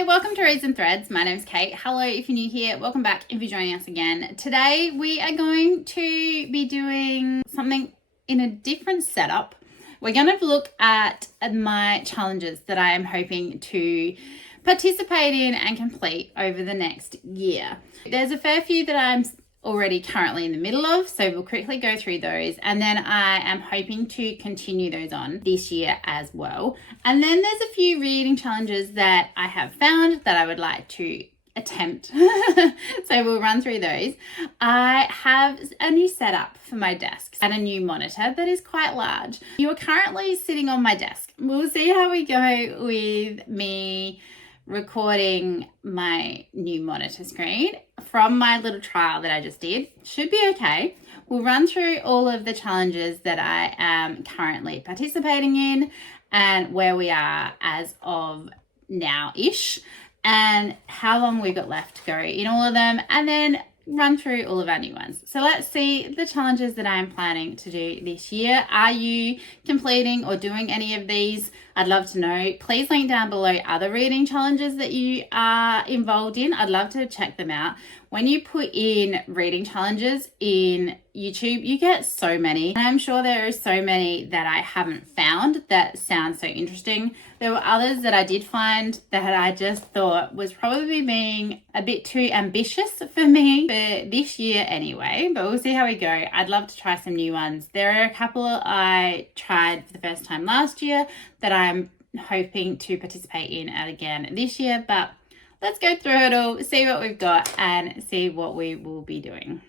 Hi, welcome to Reads and Threads. My name's Kate. Hello if you're new here. Welcome back if you're joining us again. Today we are going to be doing something in a different setup. We're going to look at my challenges that I am hoping to participate in and complete over the next year. There's a fair few that I'm already currently in the middle of, so we'll quickly go through those, and then I am hoping to continue those on this year as well. And then there's a few reading challenges that I have found that I would like to attempt. So we'll run through those. I have a new setup for my desk and a new monitor that is quite large. You're currently sitting on my desk. We'll see how we go with me recording my new monitor screen from my little trial that I just did. Should be okay. We'll run through all of the challenges that I am currently participating in and where we are as of now-ish and how long we've got left to go in all of them, and then run through all of our new ones. So let's see the challenges that I'm planning to do this year. Are you completing or doing any of these? I'd love to know. Please link down below other reading challenges that you are involved in. I'd love to check them out. When you put in reading challenges in YouTube, you get so many. And I'm sure there are so many that I haven't found that sound so interesting. There were others that I did find that I just thought was probably being a bit too ambitious for me for this year anyway, but we'll see how we go. I'd love to try some new ones. There are a couple I tried for the first time last year that I'm hoping to participate in again this year, but let's go through it all, see what we've got, and see what we will be doing.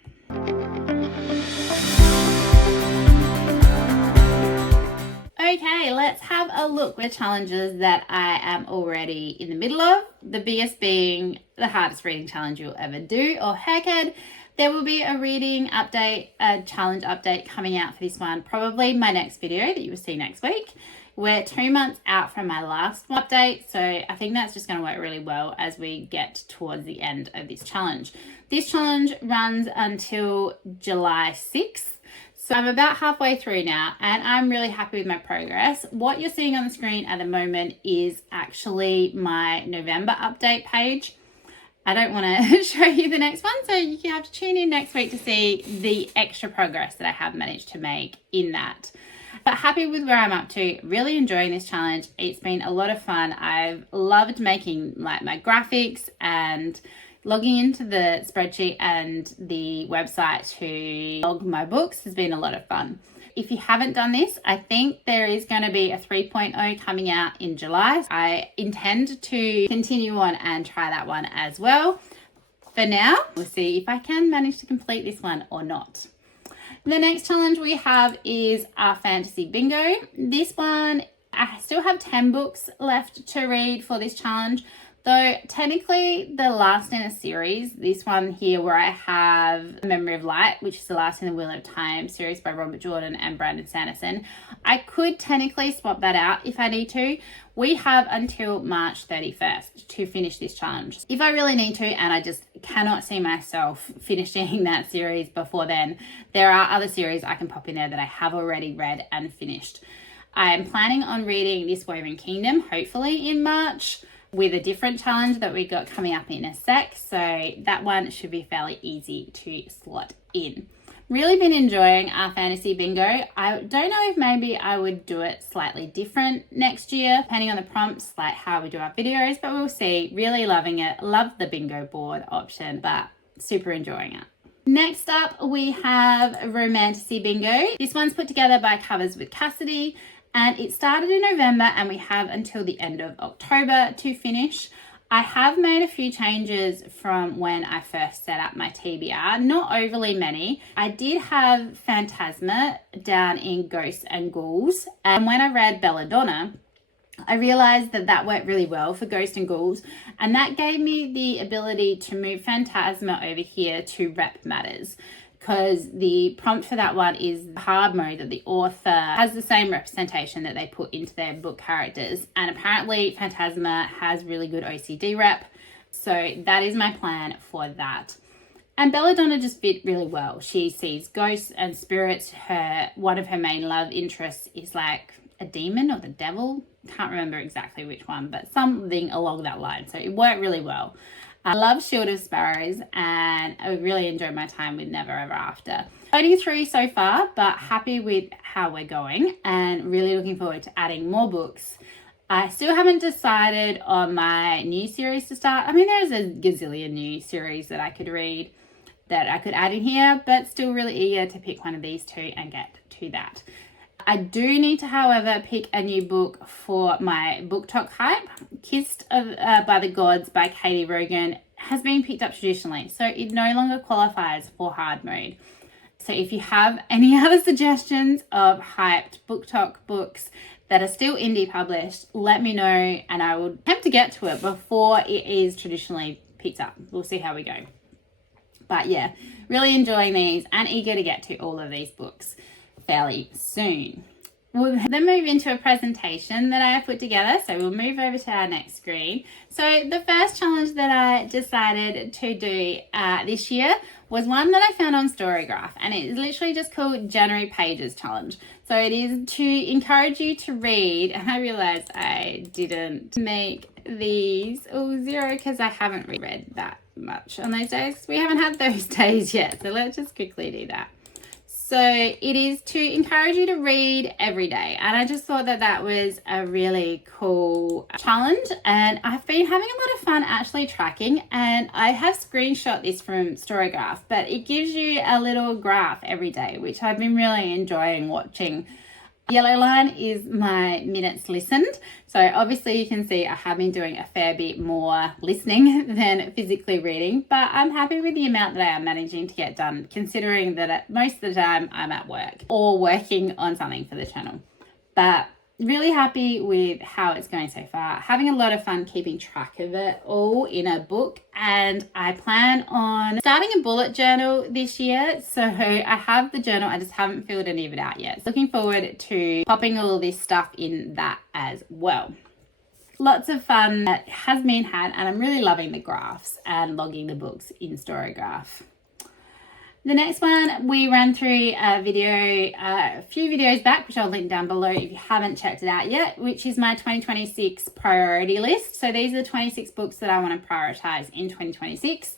Okay, let's have a look at the challenges that I am already in the middle of. The biggest being the hardest reading challenge you'll ever do, or Haircad. There will be a reading update, a challenge update coming out for this one, probably my next video that you will see next week. We're 2 months out from my last update, so I think that's just going to work really well as we get towards the end of this challenge. This challenge runs until July 6th, so I'm about halfway through now, and I'm really happy with my progress. What you're seeing on the screen at the moment is actually my November update page. I don't want to show you the next one, so you have to tune in next week to see the extra progress that I have managed to make in that. But happy with where I'm up to, really enjoying this challenge. It's been a lot of fun. I've loved making like my graphics and logging into the spreadsheet and the website to log my books has been a lot of fun. If you haven't done this, I think there is going to be a 3.0 coming out in July. I intend to continue on and try that one as well. For now, we'll see if I can manage to complete this one or not. The next challenge we have is our fantasy bingo. This one, I still have 10 books left to read for this challenge, though technically the last in a series, this one here where I have Memory of Light, which is the last in the Wheel of Time series by Robert Jordan and Brandon Sanderson. I could technically swap that out if I need to. We have until March 31st to finish this challenge. If I really need to and I just cannot see myself finishing that series before then, there are other series I can pop in there that I have already read and finished. I am planning on reading This Woven Kingdom, hopefully in March, with a different challenge that we got coming up in a sec. So that one should be fairly easy to slot in. Really been enjoying our fantasy bingo. I don't know if maybe I would do it slightly different next year, depending on the prompts, like how we do our videos, but we'll see. Really loving it. Love the bingo board option, but super enjoying it. Next up, we have Romantasy Bingo. This one's put together by Covers with Cassidy, and it started in November and we have until the end of October to finish. I have made a few changes from when I first set up my TBR, not overly many. I did have Phantasma down in Ghosts and Ghouls, and when I read Belladonna, I realized that that worked really well for Ghosts and Ghouls, and that gave me the ability to move Phantasma over here to Rep Matters, because the prompt for that one is hard mode that the author has the same representation that they put into their book characters. And apparently Phantasma has really good OCD rep. So that is my plan for that. And Belladonna just fit really well. She sees ghosts and spirits. One of her main love interests is like a demon or the devil. can't remember exactly which one, but something along that line. So it worked really well. I love Shield of Sparrows, and I really enjoyed my time with Never Ever After. Only 3 so far, but happy with how we're going and really looking forward to adding more books. I still haven't decided on my new series to start. I mean, there's a gazillion new series that I could read that I could add in here, but still really eager to pick one of these two and get to that. I do need to, however, pick a new book for my book talk hype. Kissed by the Gods by Katie Rogan has been picked up traditionally, so it no longer qualifies for hard mode. So if you have any other suggestions of hyped book talk books that are still indie published, let me know and I will attempt to get to it before it is traditionally picked up. We'll see how we go. But yeah, really enjoying these and eager to get to all of these books fairly soon. We'll then move into a presentation that I have put together. So we'll move over to our next screen. So the first challenge that I decided to do this year was one that I found on Storygraph, and it is literally just called January Pages Challenge. So it is to encourage you to read, and I realized I didn't make these all 0 because I haven't read that much on those days. We haven't had those days yet, so let's just quickly do that. So it is to encourage you to read every day. And I just thought that that was a really cool challenge. And I've been having a lot of fun actually tracking. And I have screenshot this from Storygraph, but it gives you a little graph every day, which I've been really enjoying watching. Yellow line is my minutes listened. So obviously you can see I have been doing a fair bit more listening than physically reading, but I'm happy with the amount that I am managing to get done, considering that most of the time I'm at work or working on something for the channel. But really happy with how it's going so far. Having a lot of fun keeping track of it all in a book, and I plan on starting a bullet journal this year. So I have the journal, I just haven't filled any of it out yet. Looking forward to popping all this stuff in that as well. Lots of fun that has been had, and I'm really loving the graphs and logging the books in Storygraph. The next one, we ran through a video a few videos back, which I'll link down below if you haven't checked it out yet, which is my 2026 priority list. So these are the 26 books that I want to prioritize in 2026.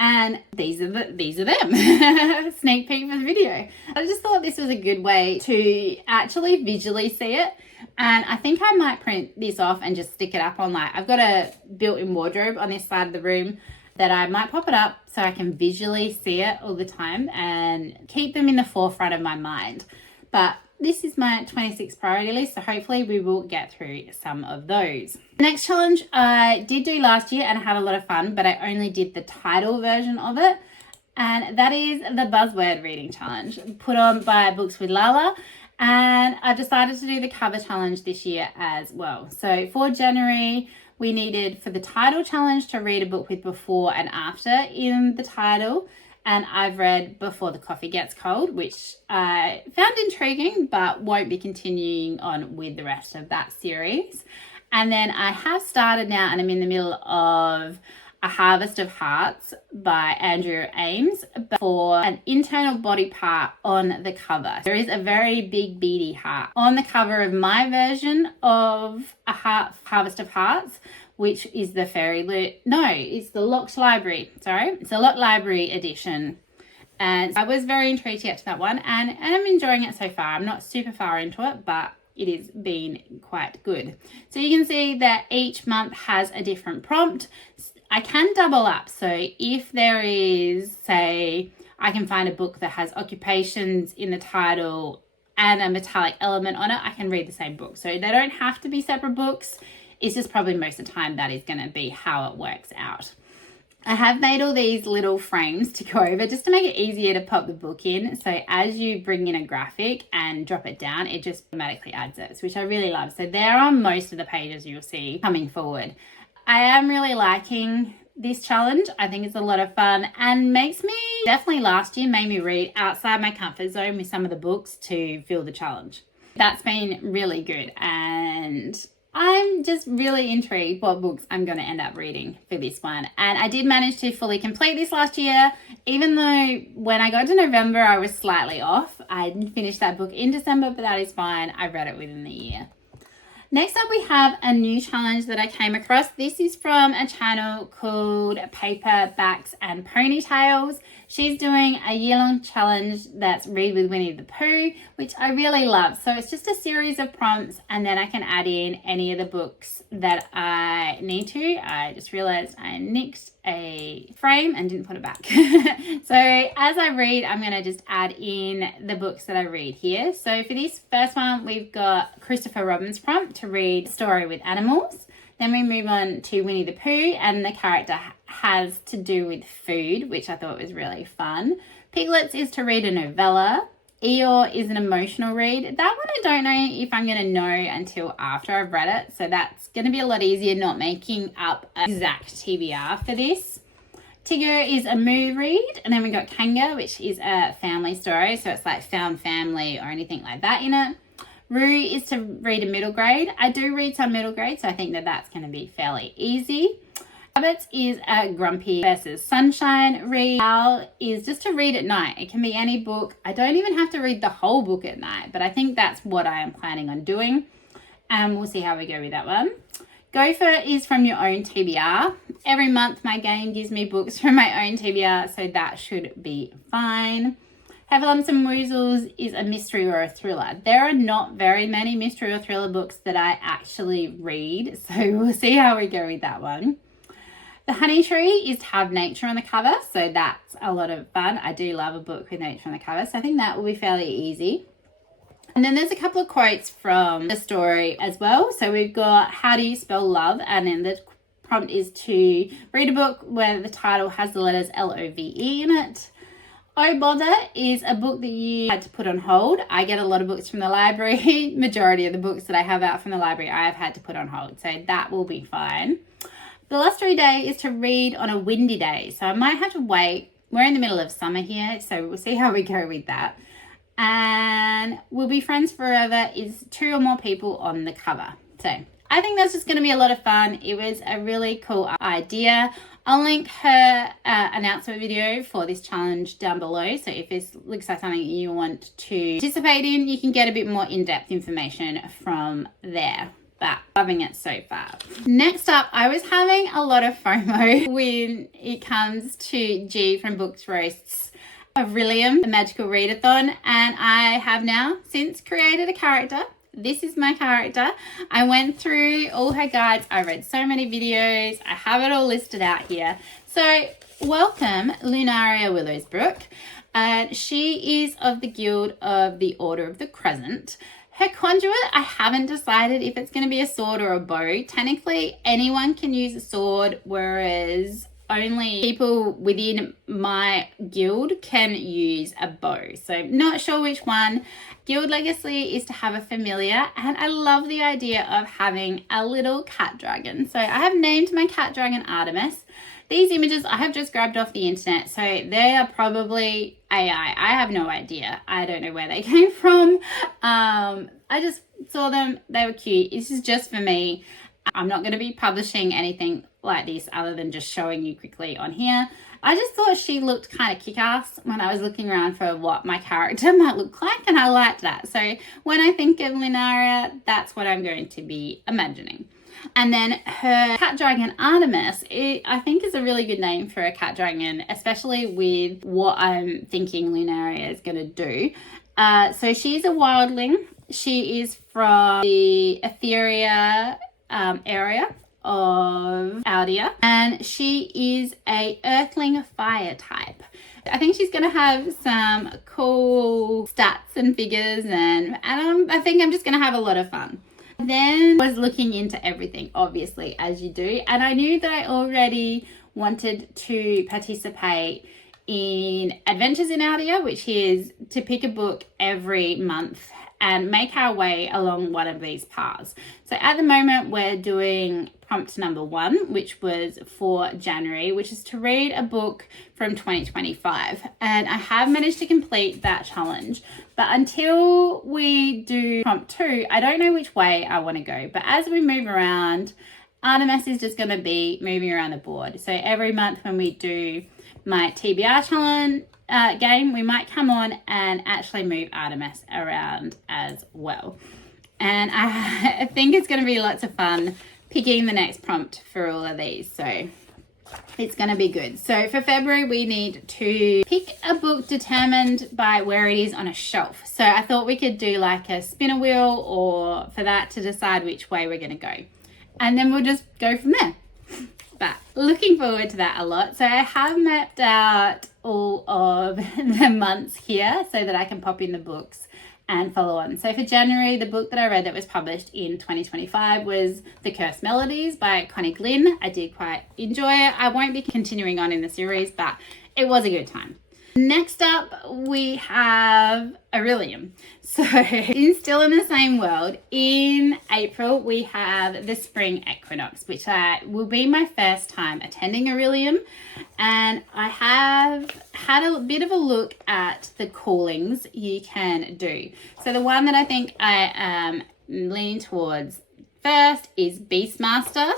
And these are them. Sneak peek for the video. I just thought this was a good way to actually visually see it. And I think I might print this off and just stick it up on I've got a built-in wardrobe on this side of the room that I might pop it up so I can visually see it all the time and keep them in the forefront of my mind. But this is my 26 priority list, so hopefully we will get through some of those. The next challenge I did do last year and I had a lot of fun, but I only did the title version of it. And that is the Buzzword Reading Challenge, put on by Books with Lala. And I've decided to do the cover challenge this year as well. So for January, we needed for the title challenge to read a book with before and after in the title. And I've read Before the Coffee Gets Cold, which I found intriguing, but won't be continuing on with the rest of that series. And then I have started now, and I'm in the middle of A Harvest of Hearts by Andrew Ames for an internal body part on the cover. There is a very big beady heart on the cover of my version of Harvest of Hearts, which is the it's the Locked Library. It's the Locked Library edition. And I was very intrigued to get to that one, and I'm enjoying it so far. I'm not super far into it, but it has been quite good. So you can see that each month has a different prompt. I can double up. So if there is, say, I can find a book that has occupations in the title and a metallic element on it, I can read the same book. So they don't have to be separate books. It's just probably most of the time that is going to be how it works out. I have made all these little frames to go over just to make it easier to pop the book in. So as you bring in a graphic and drop it down, it just automatically adds it, which I really love. So they're on most of the pages you'll see coming forward. I am really liking this challenge. I think it's a lot of fun and definitely last year made me read outside my comfort zone with some of the books to fill the challenge. That's been really good, and I'm just really intrigued what books I'm going to end up reading for this one. And I did manage to fully complete this last year, even though when I got to November, I was slightly off. I didn't finish that book in December, but that is fine. I read it within the year. Next up, we have a new challenge that I came across. This is from a channel called Paperbacks and Ponytails. She's doing a year-long challenge that's Read with Winnie the Pooh, which I really love. So it's just a series of prompts, and then I can add in any of the books that I need to. I just realized I nicked a frame and didn't put it back. So as I read, I'm going to just add in the books that I read here. So for this first one, we've got Christopher Robin's prompt to read Story with Animals. Then we move on to Winnie the Pooh, and the character has to do with food, which I thought was really fun. Piglets is to read a novella. Eeyore is an emotional read. That one I don't know if I'm going to know until after I've read it. So that's going to be a lot easier not making up an exact TBR for this. Tigger is a mood read. And then we got Kanga, which is a family story. So it's like found family or anything like that in it. Roo is to read a middle grade. I do read some middle grade, so I think that that's going to be fairly easy. Rabbits is a Grumpy versus Sunshine read. Owl is just to read at night. It can be any book. I don't even have to read the whole book at night, but I think that's what I am planning on doing. And we'll see how we go with that one. Gopher is from your own TBR. Every month my game gives me books from my own TBR, so that should be fine. Heffalumps and Woozles is a mystery or a thriller. There are not very many mystery or thriller books that I actually read, so we'll see how we go with that one. The Honey Tree is to have nature on the cover, so that's a lot of fun. I do love a book with nature on the cover, so I think that will be fairly easy. And then there's a couple of quotes from the story as well. So we've got How Do You Spell Love? And then the prompt is to read a book where the title has the letters L-O-V-E in it. Oh Bother is a book that you had to put on hold. I get a lot of books from the library. Majority of the books that I have out from the library I have had to put on hold, so that will be fine. Blustery Day is to read on a windy day, so I might have to wait. We're in the middle of summer here, so we'll see how we go with that. And We'll Be Friends Forever is 2 or more people on the cover. So I think that's just going to be a lot of fun. It was a really cool idea. I'll link her announcement video for this challenge down below. So if this looks like something you want to participate in, you can get a bit more in-depth information from there. But loving it so far. Next up, I was having a lot of FOMO when it comes to G from Books Roast's Aurelium, the magical readathon, and I have now since created a character. This is my character. I went through all her guides. I read so many videos. I have it all listed out here. So welcome Lunaria Willowsbrook. She is of the Guild of the Order of the Crescent. Her conduit, I haven't decided if it's going to be a sword or a bow. Technically, anyone can use a sword, whereas only people within my guild can use a bow. So not sure which one. Guild legacy is to have a familiar, and I love the idea of having a little cat dragon. So I have named my cat dragon Artemis. These images I have just grabbed off the internet, so they are probably AI. I have no idea. I don't know where they came from. I just saw them. They were cute. This is just for me. I'm not going to be publishing anything like this other than just showing you quickly on here. I just thought she looked kind of kick-ass when I was looking around for what my character might look like, and I liked that. So when I think of Lunaria, that's what I'm going to be imagining. And then her cat dragon Artemis, I think is a really good name for a cat dragon, especially with what I'm thinking Lunaria is going to do. So she's a wildling. She is from the Etheria area of Aldia, and she is a earthling fire type. I think she's going to have some cool stats and figures, and I think I'm just going to have a lot of fun. Then I was looking into everything, obviously, as you do, and I knew that I already wanted to participate in Adventures in Aldia, which is to pick a book every month and make our way along one of these paths. So at the moment we're doing prompt number 1, which was for January, which is to read a book from 2025. And I have managed to complete that challenge. But until we do prompt 2, I don't know which way I want to go. But as we move around, Artemis is just going to be moving around the board. So every month when we do my TBR challenge game, we might come on and actually move Artemis around as well. And I think it's going to be lots of fun picking the next prompt for all of these. So it's going to be good. So for February, we need to pick a book determined by where it is on a shelf. So I thought we could do like a spinner wheel, or for that to decide which way we're going to go. And then we'll just go from there. But looking forward to that a lot. So I have mapped out all of the months here so that I can pop in the books and follow on. So for January, the book that I read that was published in 2025 was The Cursed Melodies by Connie Glynn. I did quite enjoy it. I won't be continuing on in the series, but it was a good time. Next up, we have Aurelium. So still in the same world, in April, we have the spring equinox, which will be my first time attending Aurelium. And I have had a bit of a look at the callings you can do. So the one that I think I am leaning towards first is Beastmaster,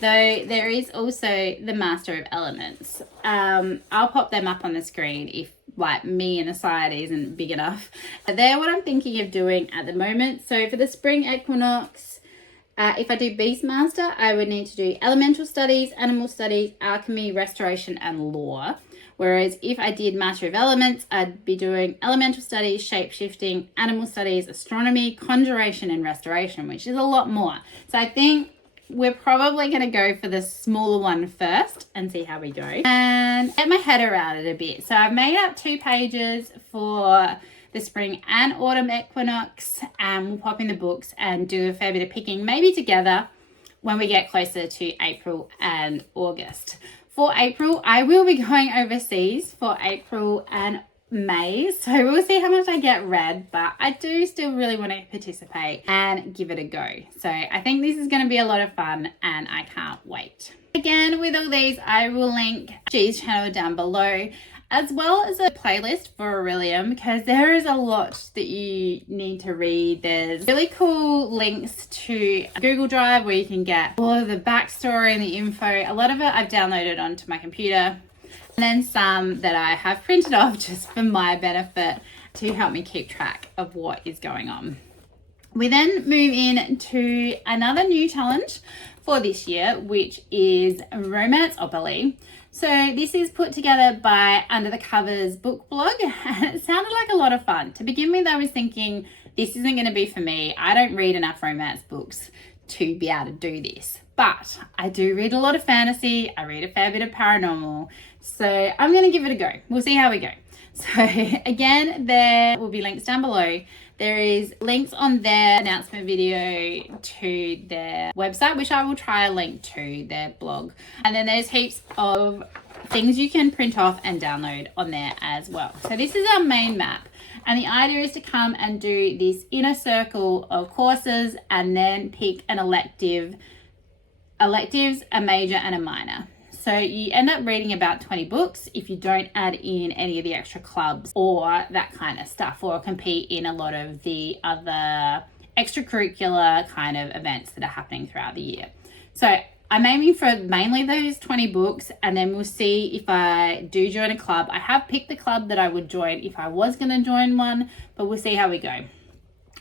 though there is also the Master of Elements. I'll pop them up on the screen if like me and the side isn't big enough. They're what I'm thinking of doing at the moment. So for the spring equinox, if I do Beastmaster, I would need to do Elemental Studies, Animal Studies, Alchemy, Restoration, and Lore. Whereas if I did Master of Elements, I'd be doing Elemental Studies, Shape-Shifting, Animal Studies, Astronomy, Conjuration, and Restoration, which is a lot more. So I think we're probably going to go for the smaller one first and see how we go and get my head around it a bit. So I've made up 2 pages for the spring and autumn equinox, and we'll pop in the books and do a fair bit of picking, maybe together when we get closer to April and August. For April, I will be going overseas for April and May, so we'll see how much I get read, but I do still really want to participate and give it a go. So I think this is going to be a lot of fun and I can't wait. Again, with all these, I will link G's channel down below, as well as a playlist for Aurelium, because there is a lot that you need to read. There's really cool links to Google Drive where you can get all of the backstory and the info. A lot of it I've downloaded onto my computer, and then some that I have printed off just for my benefit to help me keep track of what is going on. We then move in to another new challenge for this year, which is Romanceopoly. So this is put together by Under the Covers book blog, and it sounded like a lot of fun. To begin with, I was thinking, this isn't going to be for me. I don't read enough romance books to be able to do this. But I do read a lot of fantasy. I read a fair bit of paranormal. So I'm going to give it a go. We'll see how we go. So again, there will be links down below. There is links on their announcement video to their website, which I will try a link to their blog. And then there's heaps of things you can print off and download on there as well. So this is our main map. And the idea is to come and do this inner circle of courses and then pick an electives, a major and a minor. So you end up reading about 20 books if you don't add in any of the extra clubs or that kind of stuff, or compete in a lot of the other extracurricular kind of events that are happening throughout the year. So I'm aiming for mainly those 20 books, and then we'll see if I do join a club. I have picked the club that I would join if I was going to join one, but we'll see how we go.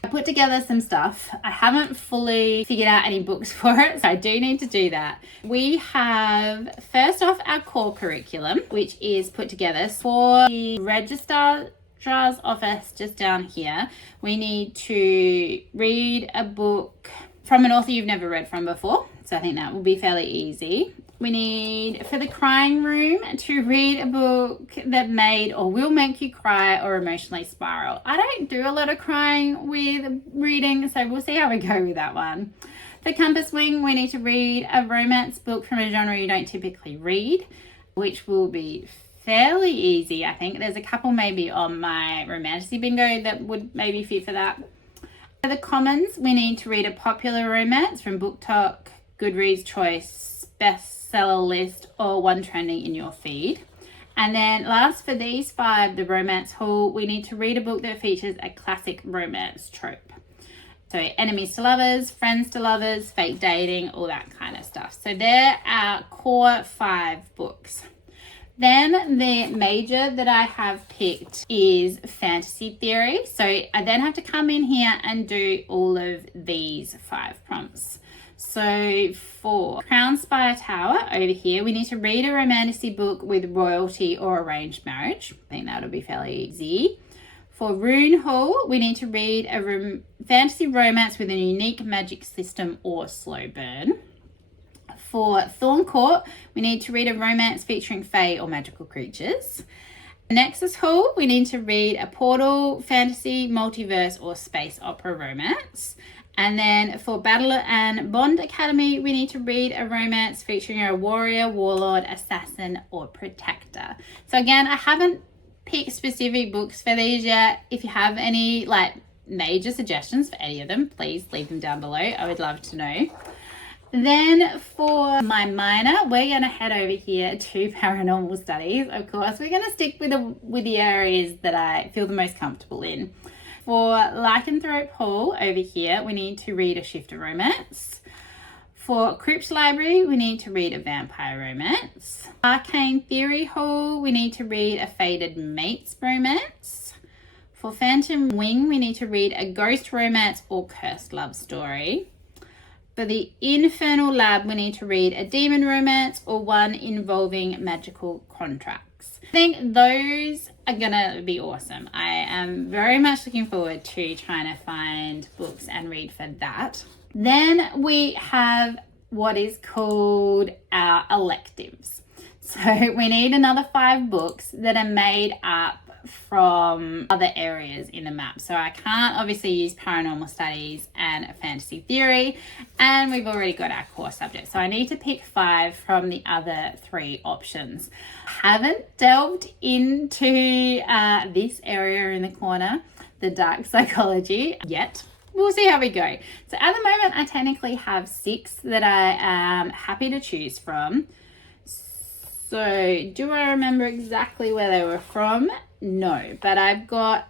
I put together some stuff. I haven't fully figured out any books for it, so I do need to do that. We have, first off, our core curriculum, which is put together for the registrar's office just down here. We need to read a book from an author you've never read from before, so I think that will be fairly easy. We need, for the crying room, to read a book that made or will make you cry or emotionally spiral. I don't do a lot of crying with reading, so we'll see how we go with that one. For compass wing, we need to read a romance book from a genre you don't typically read, which will be fairly easy, I think. There's a couple maybe on my romantasy bingo that would maybe fit for that. For the commons, we need to read a popular romance from BookTok, Goodreads Choice, bestseller list, or one trending in your feed. And then last, for these 5, the romance haul, we need to read a book that features a classic romance trope. So enemies to lovers, friends to lovers, fake dating, all that kind of stuff. So they're our core 5 books. Then the major that I have picked is fantasy theory. So I then have to come in here and do all of these 5 prompts. So for Crown Spire Tower over here, we need to read a romantasy book with royalty or arranged marriage. I think that'll be fairly easy. For Rune Hall, we need to read a fantasy romance with a unique magic system or slow burn. For Thorn Court, we need to read a romance featuring fae or magical creatures. Nexus Hall, we need to read a portal, fantasy, multiverse, or space opera romance. And then for Battler and Bond Academy, we need to read a romance featuring a warrior, warlord, assassin, or protector. So again, I haven't picked specific books for these yet. If you have any major suggestions for any of them, please leave them down below. I would love to know. Then for my minor, we're going to head over here to paranormal studies. Of course, we're going to stick with the areas that I feel the most comfortable in. For Lycanthrope Hall over here, we need to read a shifter romance. For Crypt Library, we need to read a vampire romance. Arcane Theory Hall, we need to read a Fated Mates romance. For Phantom Wing, we need to read a ghost romance or cursed love story. For the Infernal Lab, we need to read a demon romance or one involving magical contracts. I think those are gonna be awesome. I am very much looking forward to trying to find books and read for that. Then we have what is called our electives. So we need another 5 books that are made up from other areas in the map. So I can't obviously use paranormal studies and fantasy theory, and we've already got our core subject. So I need to pick 5 from the other 3 options. Haven't delved into this area in the corner, the dark psychology, yet. We'll see how we go. So at the moment, I technically have 6 that I am happy to choose from. So do I remember exactly where they were from? No, but I've got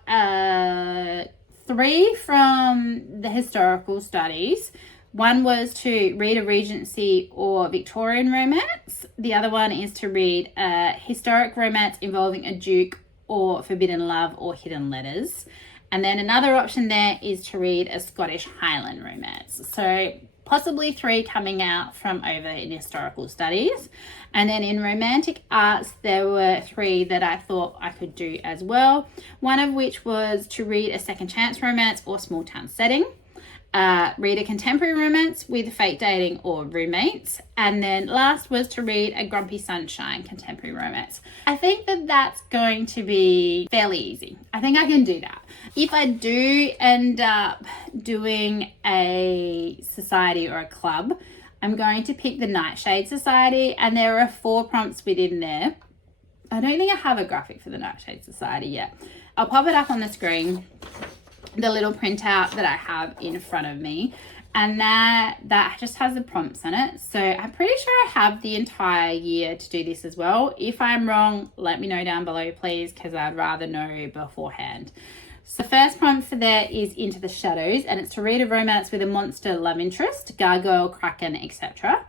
3 from the historical studies. One was to read a Regency or Victorian romance. The other one is to read a historic romance involving a duke or forbidden love or hidden letters. And then another option there is to read a Scottish Highland romance. So possibly 3 coming out from over in historical studies. And then in romantic arts, there were 3 that I thought I could do as well. One of which was to read a second chance romance or small town setting. Read a contemporary romance with fake dating or roommates. And then last was to read a Grumpy Sunshine contemporary romance. I think that that's going to be fairly easy. I think I can do that. If I do end up doing a society or a club, I'm going to pick the Nightshade Society, and there are 4 prompts within there. I don't think I have a graphic for the Nightshade Society yet. I'll pop it up on the screen, the little printout that I have in front of me, and that just has the prompts on it. So I'm pretty sure I have the entire year to do this as well. If I'm wrong, let me know down below, please, because I'd rather know beforehand. So the first prompt for there is Into the Shadows, and it's to read a romance with a monster love interest, gargoyle, kraken, etc.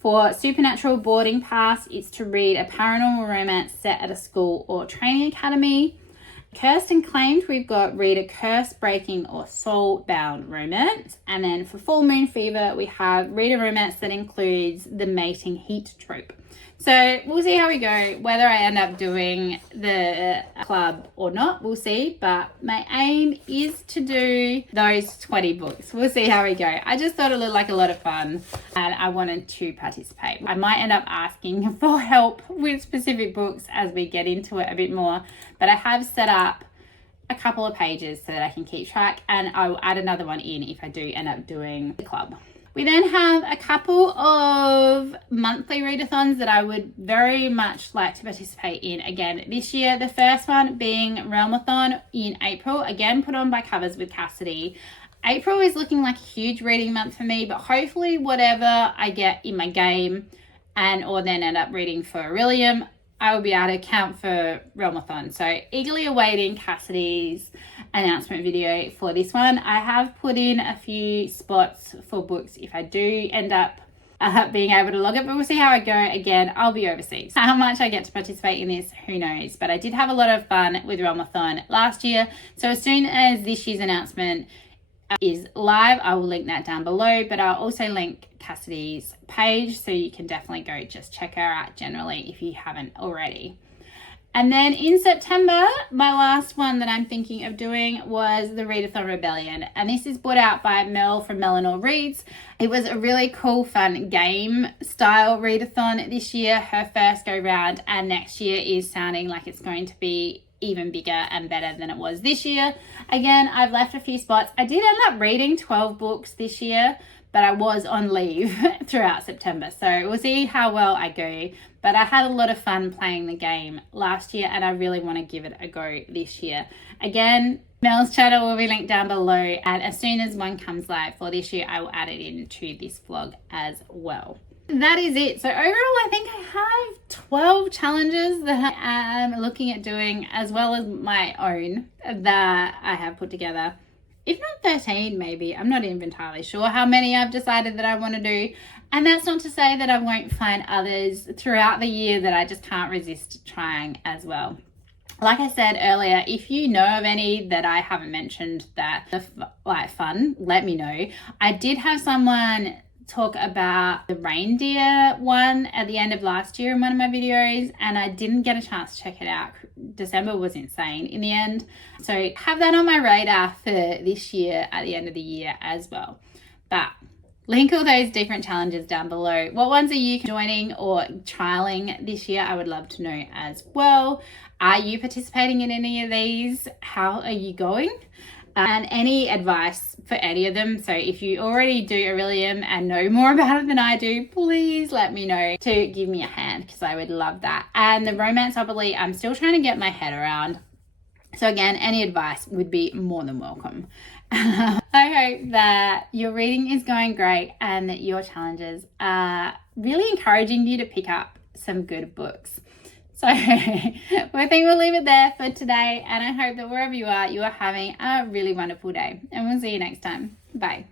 For Supernatural Boarding Pass, it's to read a paranormal romance set at a school or training academy. Cursed and Claimed, we've got read a curse-breaking or soul-bound romance. And then for Full Moon Fever, we have read a romance that includes the mating heat trope. So we'll see how we go, whether I end up doing the club or not, we'll see. But my aim is to do those 20 books. We'll see how we go. I just thought it looked like a lot of fun and I wanted to participate. I might end up asking for help with specific books as we get into it a bit more, but I have set up a couple of pages so that I can keep track, and I'll add another one in if I do end up doing the club. We then have a couple of monthly readathons that I would very much like to participate in again this year. The first one being Realmathon in April, again put on by Covers with Cassidy. April is looking like a huge reading month for me, but hopefully whatever I get in my game and or then end up reading for Aurelium, I will be able to count for Realmathon. So eagerly awaiting Cassidy's announcement video for this one. I have put in a few spots for books if I do end up being able to log it, but we'll see how I go. Again, I'll be overseas. How much I get to participate in this, who knows, but I did have a lot of fun with Realmathon last year. So as soon as this year's announcement is live, I will link that down below, but I'll also link Cassidy's page, so you can definitely go just check her out generally if you haven't already. And then in September, my last one that I'm thinking of doing was the Readathon Rebellion. And this is brought out by Mel from Mel Lenore Reads. It was a really cool, fun game style readathon this year, her first go round, and next year is sounding like it's going to be even bigger and better than it was this year. Again, I've left a few spots. I did end up reading 12 books this year, but I was on leave throughout September. So we'll see how well I go. But I had a lot of fun playing the game last year, and I really want to give it a go this year. Again, Mel's channel will be linked down below, and as soon as one comes live for this year, I will add it into this vlog as well. That is it. So overall, I think I have 12 challenges that I am looking at doing, as well as my own that I have put together. If not 13, maybe. I'm not even entirely sure how many I've decided that I want to do. And that's not to say that I won't find others throughout the year that I just can't resist trying as well. Like I said earlier, if you know of any that I haven't mentioned that are like fun, let me know. I did have someone talk about the reindeer one at the end of last year in one of my videos, and I didn't get a chance to check it out. December was insane in the end, so have that on my radar for this year at the end of the year as well. But link all those different challenges down below. What ones are you joining or trialing this year? I would love to know as well. Are you participating in any of these? How are you going? And any advice for any of them. So if you already do Aurelium and know more about it than I do, please let me know to give me a hand, because I would love that. And the romance oboli, I'm still trying to get my head around. So again, any advice would be more than welcome. I hope that your reading is going great and that your challenges are really encouraging you to pick up some good books. So I think we'll leave it there for today, and I hope that wherever you are having a really wonderful day, and we'll see you next time. Bye.